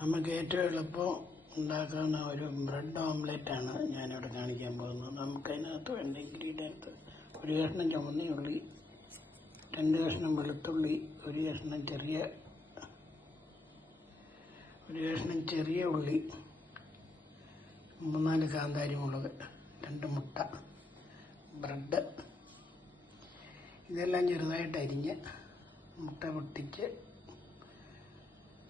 നമുക്ക് ഏറ്റവും എളുപ്പം ഉണ്ടാക്കുന്ന ഒരു ബ്രെഡ് ഓംലെറ്റാണ് ഞാനിവിടെ കാണിക്കാൻ പോകുന്നത്. നമുക്കതിനകത്ത് വേണ്ട ഇൻഗ്രീഡിയൻസ്: ഒരു കഷ്ണം ചുവന്ന ഉള്ളി, 2 കഷ്ണം വെളുത്തുള്ളി, ഒരു കഷ്ണം ചെറിയ ഉള്ളി, 3-4 കാന്താരി മുളക്, 2 മുട്ട, ബ്രെഡ്. ഇതെല്ലാം ചെറുതായിട്ട് അരിഞ്ഞ് മുട്ട പൊട്ടിച്ച്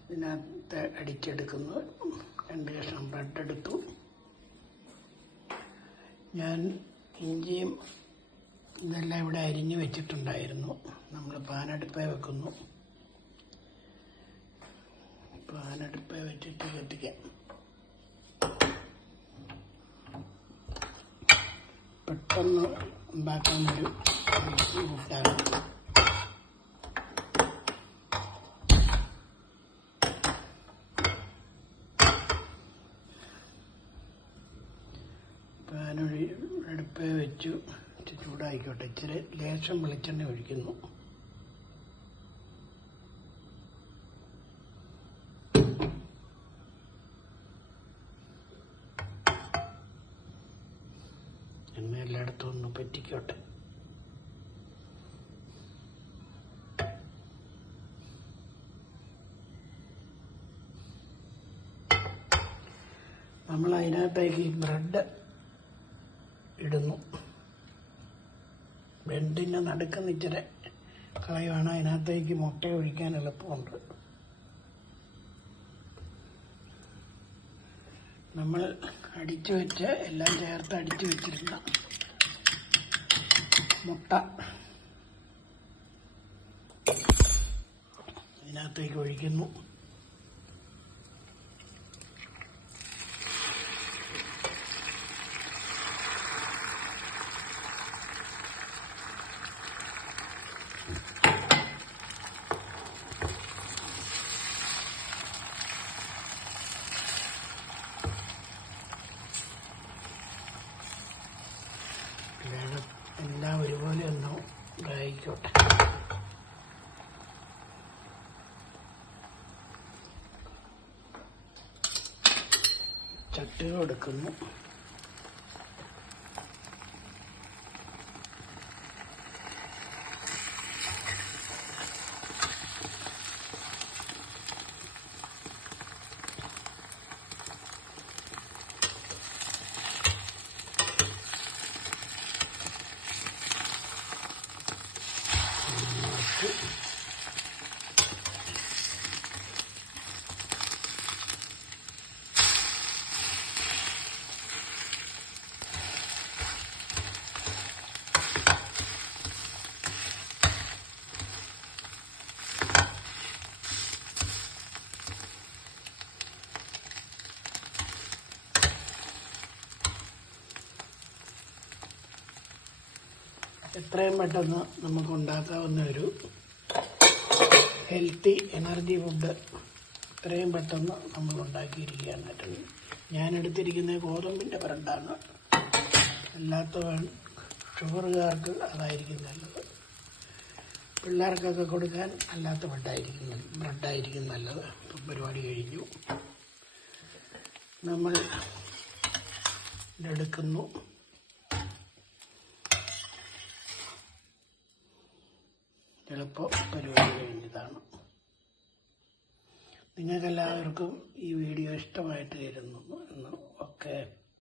ഇതിനകത്ത് അടിച്ചെടുക്കുന്നു. 2 കഷ്ണം ബ്രെഡ് എടുത്തു. ഞാൻ ഇഞ്ചിയും ഇതെല്ലാം ഇവിടെ അരിഞ്ഞ് വെച്ചിട്ടുണ്ടായിരുന്നു. നമ്മൾ പാനടുപ്പേ വെക്കുന്നു. പാനടുപ്പേ വെച്ചിട്ട് കത്തിക്കാം. പെട്ടെന്ന് ഉണ്ടാക്കാനൊരു കൂട്ടാണ്. പാനൊഴി അടുപ്പേ വെച്ചു ചൂടായിക്കോട്ടെ. ഇച്ചിരി ലേശം വെളിച്ചെണ്ണ ഒഴിക്കുന്നു. എണ്ണ എല്ലായിടത്തും ഒന്ന് പറ്റിക്കോട്ടെ. നമ്മൾ അതിനകത്തേക്ക് ഈ ബ്രെഡ് ഇടുന്നു. ബ്രെഡിൻ്റെ നടുക്കുന്ന ഇച്ചിരി കളയുവാണ്. അതിനകത്തേക്ക് മുട്ട ഒഴിക്കാൻ എളുപ്പമുണ്ട്. നമ്മൾ അടിച്ചു വെച്ച് എല്ലാം ചേർത്ത് അടിച്ചു വെച്ചിരുന്ന മുട്ട ഇതിനകത്തേക്ക് ഒഴിക്കുന്നു. എല്ലാം ഒരുപോലെ ഒന്ന് ഇതായിക്കോട്ടെ. ചട്ടുക എടുക്കുന്നു. എത്രയും പെട്ടെന്ന് നമുക്ക് ഉണ്ടാക്കാവുന്ന ഒരു ഹെൽത്തി എനർജി ഫുഡ് എത്രയും പെട്ടെന്ന് നമ്മൾ ഉണ്ടാക്കിയിരിക്കുകയാണ്. ഞാനെടുത്തിരിക്കുന്നത് ഗോതമ്പിൻ്റെ ബ്രെഡാണ്. അല്ലാത്ത ഷുഗറുകാർക്ക് അതായിരിക്കും നല്ലത്. പിള്ളേർക്കൊക്കെ കൊടുക്കാൻ അല്ലാത്ത ബ്രെഡായിരിക്കും നല്ലത്. ഇപ്പം പരിപാടി കഴിഞ്ഞു. നമ്മൾ ഇതെടുക്കുന്നു. എളുപ്പം പരിപാടി കഴിഞ്ഞതാണ്. നിങ്ങൾക്കെല്ലാവർക്കും ഈ വീഡിയോ ഇഷ്ടമായിട്ട് കരുതുന്നു. ഓക്കെ.